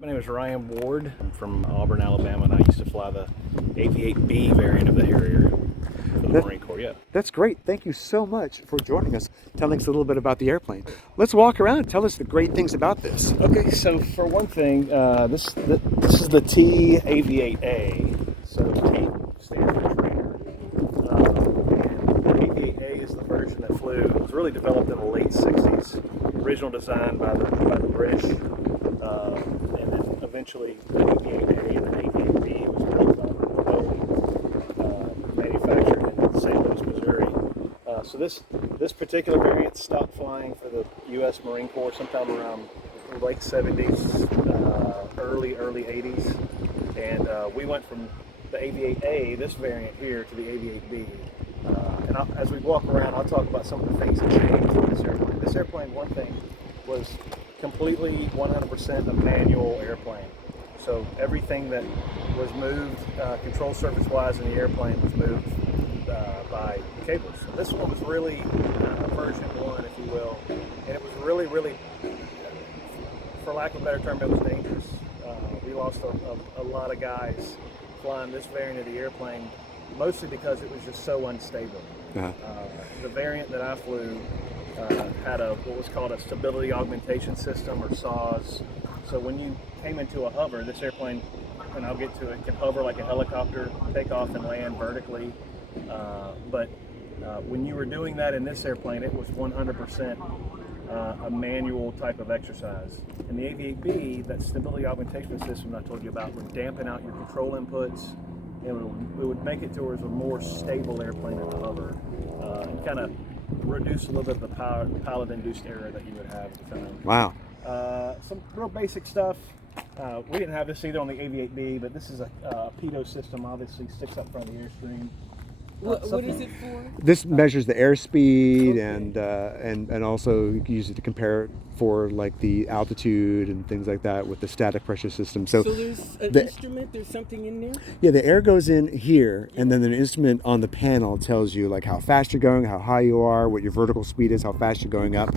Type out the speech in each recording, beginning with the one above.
My name is Ryan Ward. I'm from Auburn, Alabama, and I used to fly the AV-8B variant of the Harrier for the Marine Corps. Yeah. That's great. Thank you so much for joining us, telling us a little bit about the airplane. Let's walk around and tell us the great things about this. Okay, so for one thing, this is the TAV-8A. So T stands for trainer. And the AV-8A is the version that flew. It was really developed in the late 60s. Original design by the British. And then eventually the AV-8A and the AV-8B was built on manufactured in St. Louis, Missouri. So this particular variant stopped flying for the U.S. Marine Corps sometime around the late 70s, early 80s, and we went from the AV-8A, this variant here, to the AV-8B. As we walk around, I'll talk about some of the things that changed with this airplane. This airplane, one thing, was completely 100% a manual airplane. So everything that was moved control surface wise in the airplane was moved by cables. So this one was really version 1, if you will, and it was really, for lack of a better term, it was dangerous. We lost a lot of guys flying this variant of the airplane, mostly because it was just so unstable. The variant that I flew had what was called a stability augmentation system, or SAS. So when you came into a hover, this airplane, and I'll get to it, can hover like a helicopter, take off and land vertically. But when you were doing that in this airplane, it was 100% a manual type of exercise. In the AV-8B, that stability augmentation system I told you about would dampen out your control inputs, and it would make it towards a more stable airplane in the hover, and kind of reduce a little bit of the pilot-induced error that you would have at the time. Wow. Some real basic stuff. We didn't have this either on the AV-8B, but this is a pitot system, obviously sticks up front of the airstream. What is it for? This measures the airspeed, Okay. and also you can use it to compare it for like the altitude and things like that with the static pressure system. So there's an instrument, there's something in there? Yeah, the air goes in here, and then an instrument on the panel tells you like how fast you're going, how high you are, what your vertical speed is, how fast you're going up.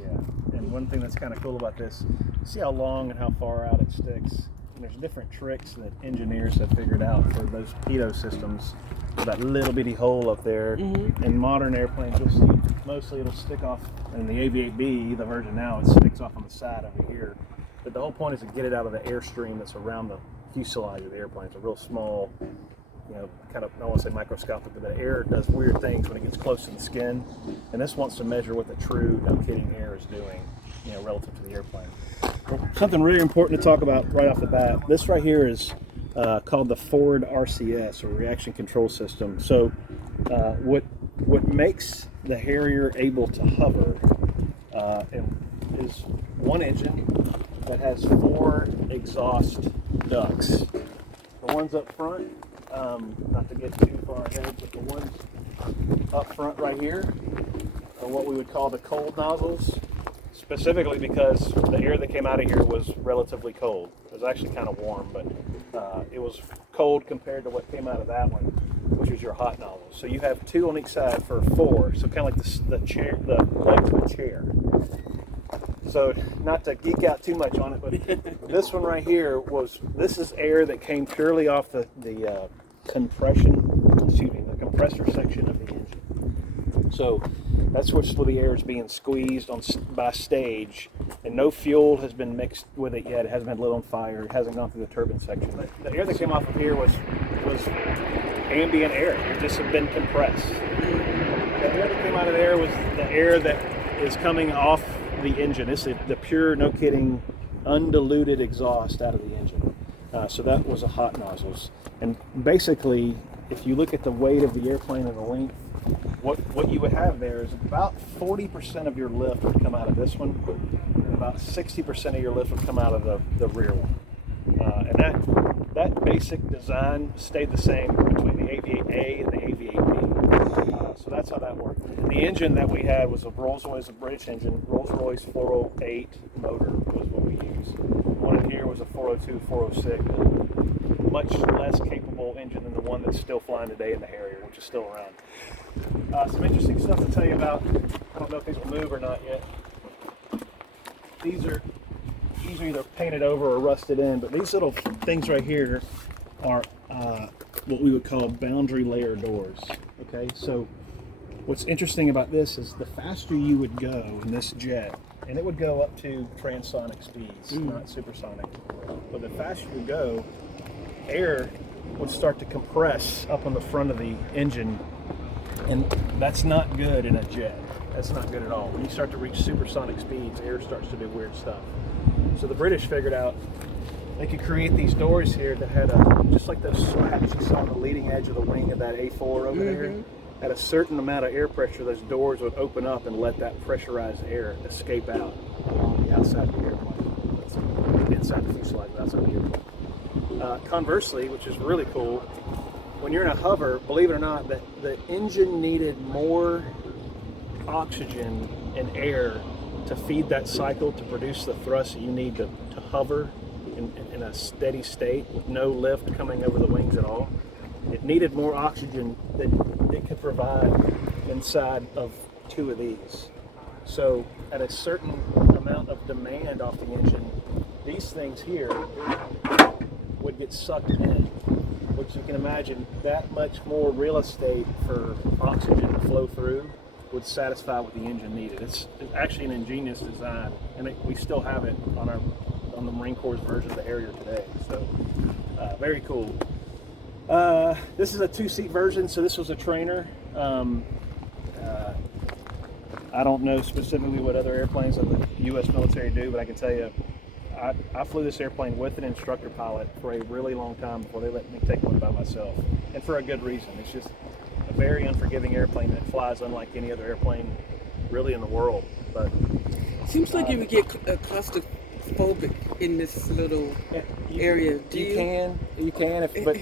Yeah, and one thing that's kind of cool about this, see how long and how far out it sticks. And there's different tricks that engineers have figured out for those pitot systems. That little bitty hole up there. Mm-hmm. In modern airplanes, you'll see mostly it'll stick off. In the AV-8B, the version now, it sticks off on the side over here. But the whole point is to get it out of the airstream that's around the fuselage of the airplane. It's a real small, kind of, I don't want to say microscopic, but the air does weird things when it gets close to the skin. And this wants to measure what the true, no kidding, air is doing, relative to the airplane. Something really important to talk about right off the bat. This right here is called the forward RCS, or reaction control system. So what makes the Harrier able to hover is one engine that has 4 exhaust ducts. The ones up front, not to get too far ahead, but the ones up front right here are what we would call the cold nozzles, specifically because the air that came out of here was relatively cold. It was actually kind of warm, but it was cold compared to what came out of that one, which was your hot nozzle. So you have 2 on each side for 4, so kind of like the chair, the legs of the chair. So not to geek out too much on it, but this one right here this is air that came purely off the compressor section of the engine. So that's where the air is being squeezed by stage, and no fuel has been mixed with it yet. It hasn't been lit on fire. It hasn't gone through the turbine section. But the air that came off of here was ambient air. It just had been compressed. The air that came out of there was the air that is coming off the engine. It's the pure, no kidding, undiluted exhaust out of the engine. So that was a hot nozzles. And basically, if you look at the weight of the airplane and the length, what you would have there is about 40% of your lift would come out of this one, and about 60% of your lift would come out of the rear one. And that basic design stayed the same between the AV-8A and the AV-8B. So that's how that worked. The engine that we had was a Rolls-Royce, a British engine, Rolls-Royce 408 motor was what we used. One in here was a 402, 406, much less capable engine than the one that's still flying today in the Harrier, which is still around. Some interesting stuff to tell you about. I don't know if these will move or not yet. These are these are either painted over or rusted in, but these little things right here are what we would call boundary layer doors. Okay, so what's interesting about this is the faster you would go in this jet, and it would go up to transonic speeds, not supersonic, but the faster you go, air would start to compress up on the front of the engine, and that's not good in a jet. That's not good at all. When you start to reach supersonic speeds, air starts to do weird stuff. So the British figured out they could create these doors here that had just like those slats you saw on the leading edge of the wing of that A4 over there. At a certain amount of air pressure, those doors would open up and let that pressurized air escape out on the outside of the airplane. That's inside the fuselage, outside the airplane. Conversely, which is really cool, when you're in a hover, believe it or not, the engine needed more oxygen and air to feed that cycle to produce the thrust that you need to hover in a steady state with no lift coming over the wings at all. It needed more oxygen than it could provide inside of two of these. So at a certain amount of demand off the engine, these things here would get sucked in, which you can imagine that much more real estate for oxygen to flow through would satisfy what the engine needed. It's actually an ingenious design, and we still have it on the Marine Corps' version of the Harrier today. So very cool. This is a 2-seat version, so this was a trainer. I don't know specifically what other airplanes of the U.S. military do, but I can tell you, I flew this airplane with an instructor pilot for a really long time before they let me take one by myself, and for a good reason. It's just a very unforgiving airplane that flies unlike any other airplane really in the world. But seems like you would get claustrophobic in this little area. You can, but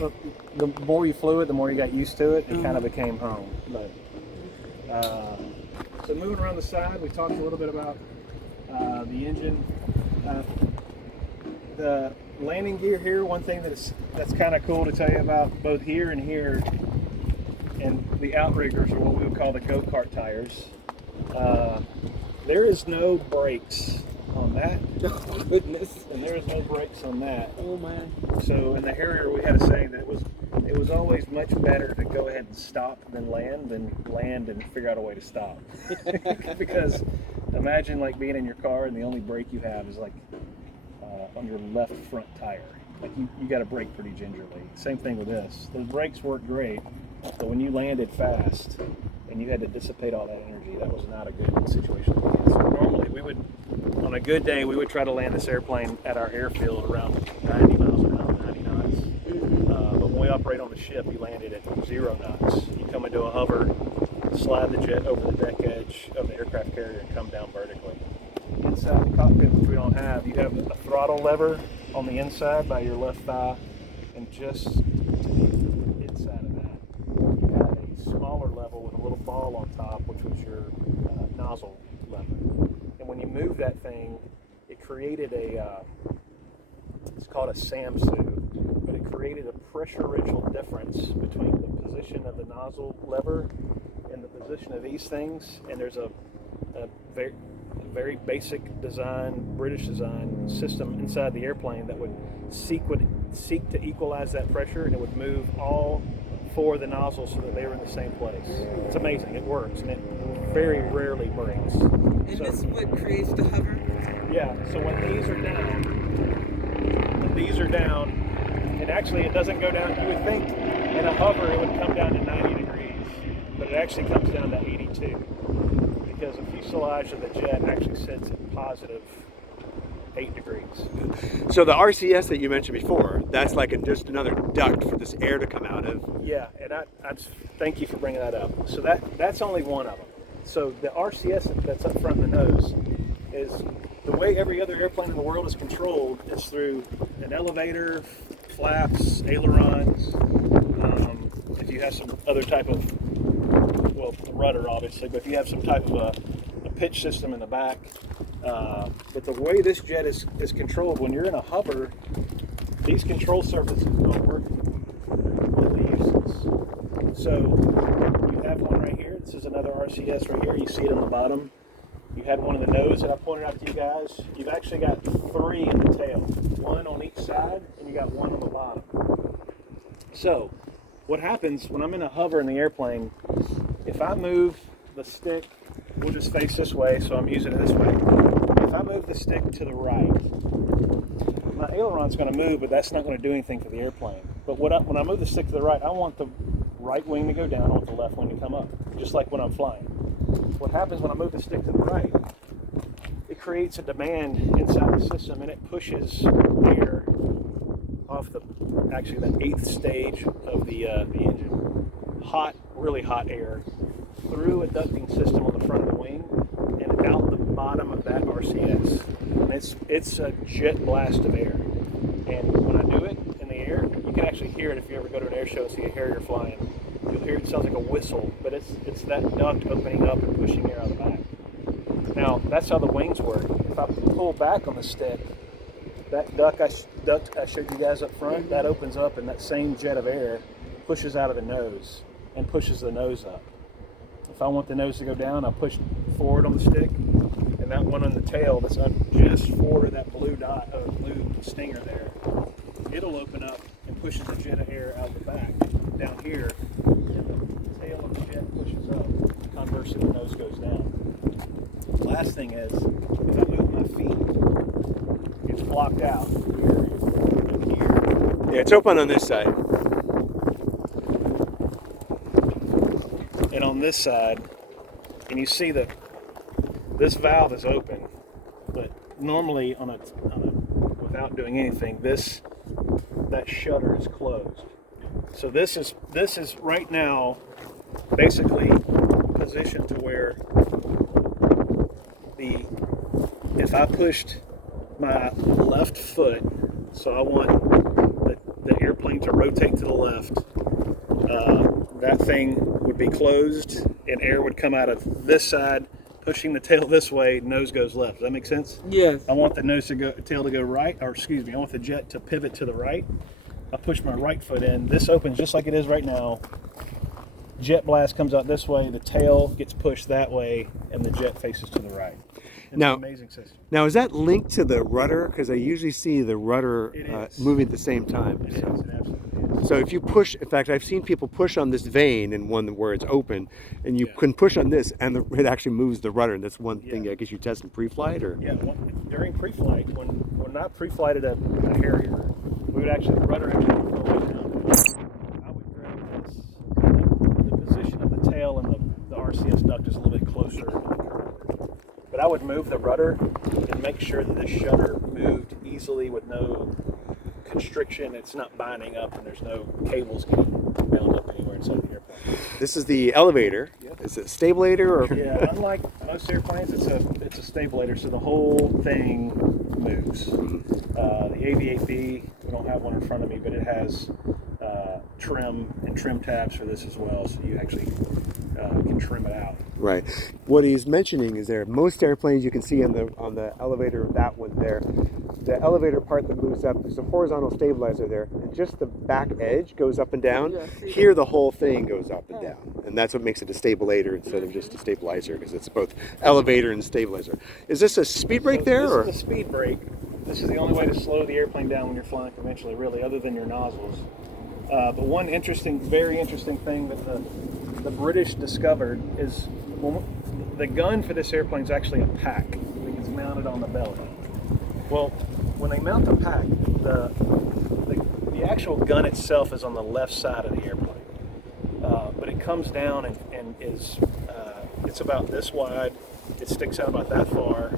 the more you flew it, the more you got used to it. It kind of became home. But so moving around the side, we talked a little bit about the engine. The landing gear here, one thing that's kind of cool to tell you about both here and here, and the outriggers are what we would call the go-kart tires. There is no brakes on that. Oh goodness! And there is no brakes on that. Oh my! So in the Harrier, we had a saying that it was always much better to go ahead and stop than land and figure out a way to stop. Because imagine like being in your car and the only brake you have is like on your left front tire. Like you got to brake pretty gingerly. Same thing with this. The brakes worked great, but when you landed fast and you had to dissipate all that energy, that was not a good situation to be in. So normally we would, on a good day, we would try to land this airplane at our airfield around 90 miles an hour, 90 knots. But when we operate on the ship, we landed at 0 knots. You come into a hover, slide the jet over the deck edge of the aircraft carrier and come down vertically. Inside the cockpit, which we don't have, you have a throttle lever on the inside by your left thigh, and just to the inside of that, you had a smaller level with a little ball on top, which was your nozzle lever. And when you move that thing, it created it's called a SAMSU, but it created a pressurial difference between the position of the nozzle lever and the position of these things. And there's a very basic design, British design system inside the airplane that would seek to equalize that pressure, and it would move all 4 of the nozzles so that they were in the same place. It's amazing. It works, and it very rarely breaks. And so, this is what creates the hover? Yeah, so when these are down, and actually it doesn't go down, you would think in a hover it would come down to 90 degrees, but it actually comes down to 82. Because the fuselage of the jet actually sits at positive 8 degrees. So the RCS that you mentioned before, that's like just another duct for this air to come out of. Yeah, and I thank you for bringing that up. So that's only one of them. So the RCS that's up front of the nose is the way every other airplane in the world is controlled is through an elevator, flaps, ailerons. If you have some other type of, well, the rudder obviously, but if you have some type of a pitch system in the back. But the way this jet is controlled, when you're in a hover, these control surfaces don't work. They're completely useless. So you have one right here. This is another RCS right here. You see it on the bottom. You had one in the nose that I pointed out to you guys. You've actually got 3 in the tail, 1 on each side, and you got 1 on the bottom. So, what happens when I'm in a hover in the airplane, if I move the stick, we'll just face this way, so I'm using it this way. If I move the stick to the right, my aileron's going to move, but that's not going to do anything for the airplane. But when I move the stick to the right, I want the right wing to go down, I want the left wing to come up, just like when I'm flying. What happens when I move the stick to the right, it creates a demand inside the system, and it pushes air off actually the 8th stage of the engine. Hot, really hot air through a ducting system on the front of the wing and out the bottom of that RCS. And it's a jet blast of air. And when I do it in the air, you can actually hear it if you ever go to an air show and see a Harrier flying. You'll hear it sounds like a whistle, but it's that duct opening up and pushing air out of the back. Now, that's how the wings work. If I pull back on the stick, that duct I showed you guys up front, that opens up and that same jet of air pushes out of the nose and pushes the nose up. If I want the nose to go down, I push forward on the stick, and that one on the tail that's up just forward of that blue dot, blue stinger there, it'll open up and pushes a jet of air out the back down here, and the tail of the jet pushes up. Conversely, the nose goes down. The last thing is, if I move my feet, it's blocked out here. Yeah, it's open on this side. And on this side, and you see that this valve is open, but normally without doing anything, that shutter is closed. So this is right now basically positioned to where if I pushed my left foot, so I want the airplane to rotate to the left, that thing would be closed and air would come out of this side, pushing the tail this way, nose goes left. Does that make sense? Yes. I want the tail to go right, or excuse me, I want the jet to pivot to the right. I push my right foot in. This opens just like it is right now. Jet blast comes out this way, the tail gets pushed that way, and the jet faces to the right. It's Now, an amazing system. Now, is that linked to the rudder? Because I usually see the rudder moving at the same time. It is, it absolutely is. So if you push, in fact, I've seen people push on this vane and one where it's open, and you can push on this, and it actually moves the rudder. And that's one thing I guess you test in pre-flight, or during pre-flight, when I pre-flighted a Harrier, we would actually the rudder actually go down. I would grab this. The position of the tail and the RCS duct is a little bit closer to the curve. But I would move the rudder and make sure that this shutter moved easily with no constriction. It's not binding up and there's no cables getting bound up anywhere inside the airplane. this is the elevator. Yep. Is it a stabulator or? Yeah, unlike most airplanes, it's a stabulator, so the whole thing moves. The TAV-8A, we don't have one in front of me, but it has trim and trim tabs for this as well, so you actually can trim it out. Right. What he's mentioning is there most airplanes you can see on the elevator, that one there, the elevator part that moves up, there's a horizontal stabilizer there, and just the back edge goes up and down. Here the whole thing goes up and down, and that's what makes it a stabulator instead of just a stabilizer, because it's both elevator and stabilizer. Is this a speed brake there? This is a speed brake. This is the only way to slow the airplane down when you're flying conventionally, really, other than your nozzles. But one very interesting thing that the British discovered is the gun for this airplane is actually a pack. It's mounted on the belly. Well, when they mount the pack, the actual gun itself is on the left side of the airplane, but it comes down and is it's about this wide. It sticks out about that far,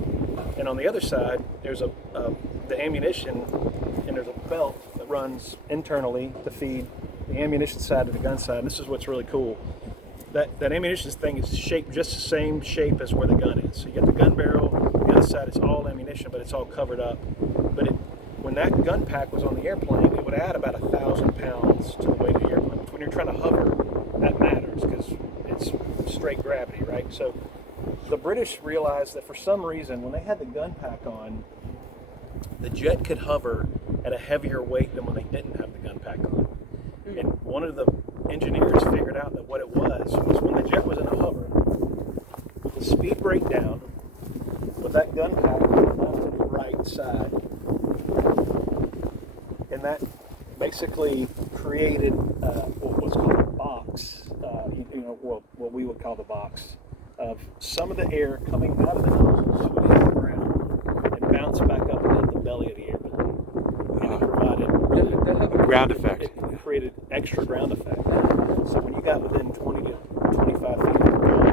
and on the other side there's the ammunition, and there's a belt that runs internally to feed the ammunition side to the gun side. And this is what's really cool. That ammunition thing is shaped just the same shape as where the gun is. So you got the gun barrel, the other side is all ammunition, but it's all covered up. But when that gun pack was on the airplane, it would add about 1,000 pounds to the weight of the airplane. Which when you're trying to hover, that matters because it's straight gravity, right? So the British realized that for some reason, when they had the gun pack on, the jet could hover at a heavier weight than when they didn't have the gun pack on. And one of the engineers figured out that what it was when the jet was in a hover, the speed brake down, that gun pack went off to the right side, and that basically created what was called a box, what we would call the box, of some of the air coming out of the nozzles would hit the ground and bounce back up and hit the belly of the airplane. And it provided A ground effect. It created extra ground effect. So when you got within 20 to 25 feet of the ground,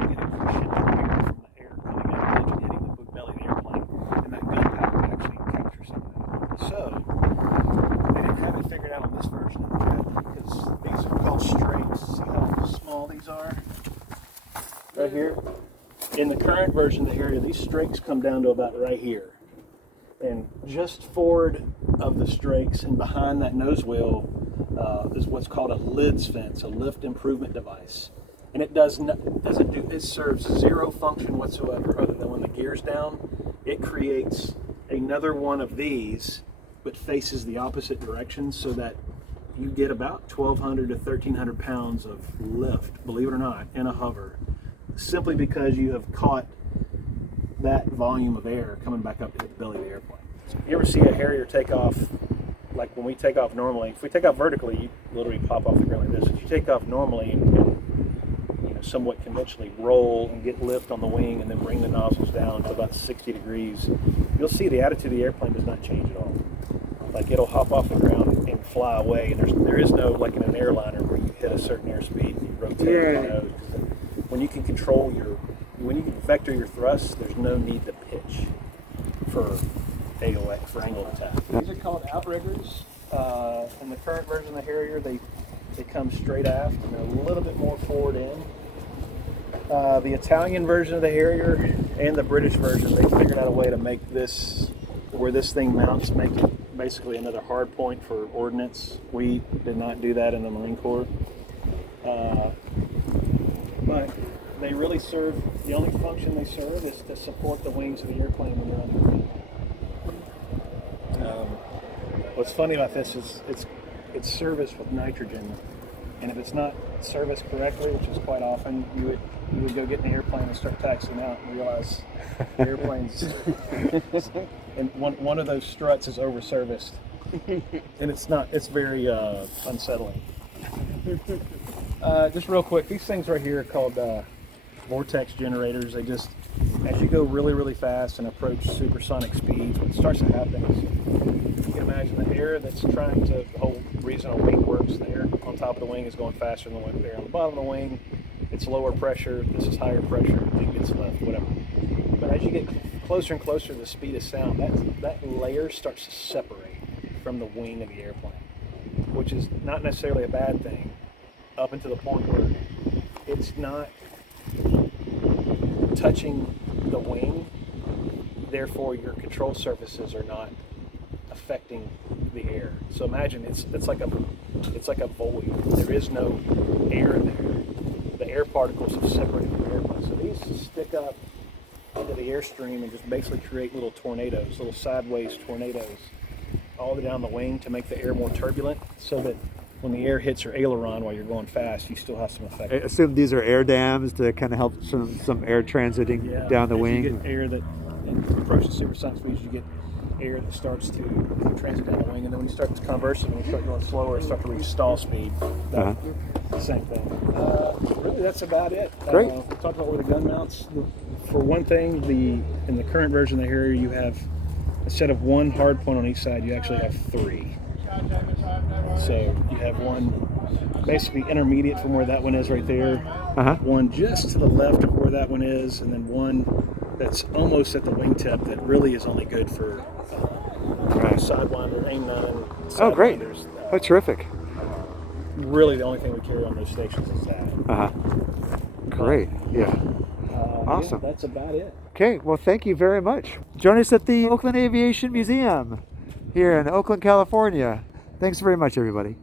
you get a cushion from the air coming out of the engine hitting the belly of the airplane, and that gun pack would actually capture some of that. So they didn't have it figured out on this version of the gun because these are called strakes. See how small these are? Right here. In the current version of the Harrier, these strakes come down to about right here. And just forward of the strakes and behind that nose wheel is what's called a lids fence, a lift improvement device. And it it serves zero function whatsoever other than when the gear's down, it creates another one of these but faces the opposite direction so that you get about 1,200 to 1,300 pounds of lift, believe it or not, in a hover, simply because you have caught that volume of air coming back up to the belly of the airplane. You ever see a Harrier take off, like when we take off normally, if we take off vertically, you literally pop off the ground like this. If you take off normally and somewhat conventionally roll and get lift on the wing and then bring the nozzles down to about 60 degrees, you'll see the attitude of the airplane does not change at all. Like it'll hop off the ground and fly away, and there is no, like in an airliner where you hit a certain airspeed and you rotate the nose. When you can when you can vector your thrust, there's no need to pitch for AOA, for angle of attack. These are called outriggers. In the current version of the Harrier, they come straight aft and they're a little bit more forward in. The Italian version of the Harrier and the British version, they figured out a way to make this, where this thing mounts, make it basically another hard point for ordnance. We did not do that in the Marine Corps. But they really serve, the only function they serve is to support the wings of the airplane when you're on the ground. What's funny about this is it's serviced with nitrogen, and if it's not serviced correctly, which is quite often, you would go get in the airplane and start taxiing out and realize the airplane's and one of those struts is over serviced, and it's very unsettling. Just real quick, these things right here are called vortex generators. They just, as you go really, really fast and approach supersonic speeds, what starts to happen is, you can imagine the air that's trying to, the whole reason a wing works, the air on top of the wing is going faster than the air on the bottom of the wing. It's lower pressure, this is higher pressure, it gets left, whatever. But as you get closer and closer to the speed of sound, that layer starts to separate from the wing of the airplane, which is not necessarily a bad thing, up until the point where it's not touching the wing, therefore your control surfaces are not affecting the air. So imagine it's like a void. There is no air there. The air particles have separated from the airplane. So these stick up into the airstream and just basically create little tornadoes, little sideways tornadoes all the way down the wing to make the air more turbulent, so that when the air hits your aileron while you're going fast, you still have some effect. I assume these are air dams to kind of help some air transiting down the wing. You get air that, and approaching supersonic speeds, you get air that starts to transit down the wing, and then when you start to conversely, when you start going slower, it starts to reach stall speed. Same thing. Really, that's about it. Great. We talked about where the gun mounts. For one thing, in the current version of the Harrier, you have, instead of one hard point on each side, you actually have three. So you have one basically intermediate from where that one is right there, one just to the left of where that one is, and then one that's almost at the wingtip that really is only good for sidewinder, aim 9. Oh, great. Oh, terrific. Really the only thing we carry on those stations is that. Great. Yeah. Awesome. Yeah, that's about it. Okay, well, thank you very much. Join us at the Oakland Aviation Museum here in Oakland, California. Thanks very much, everybody.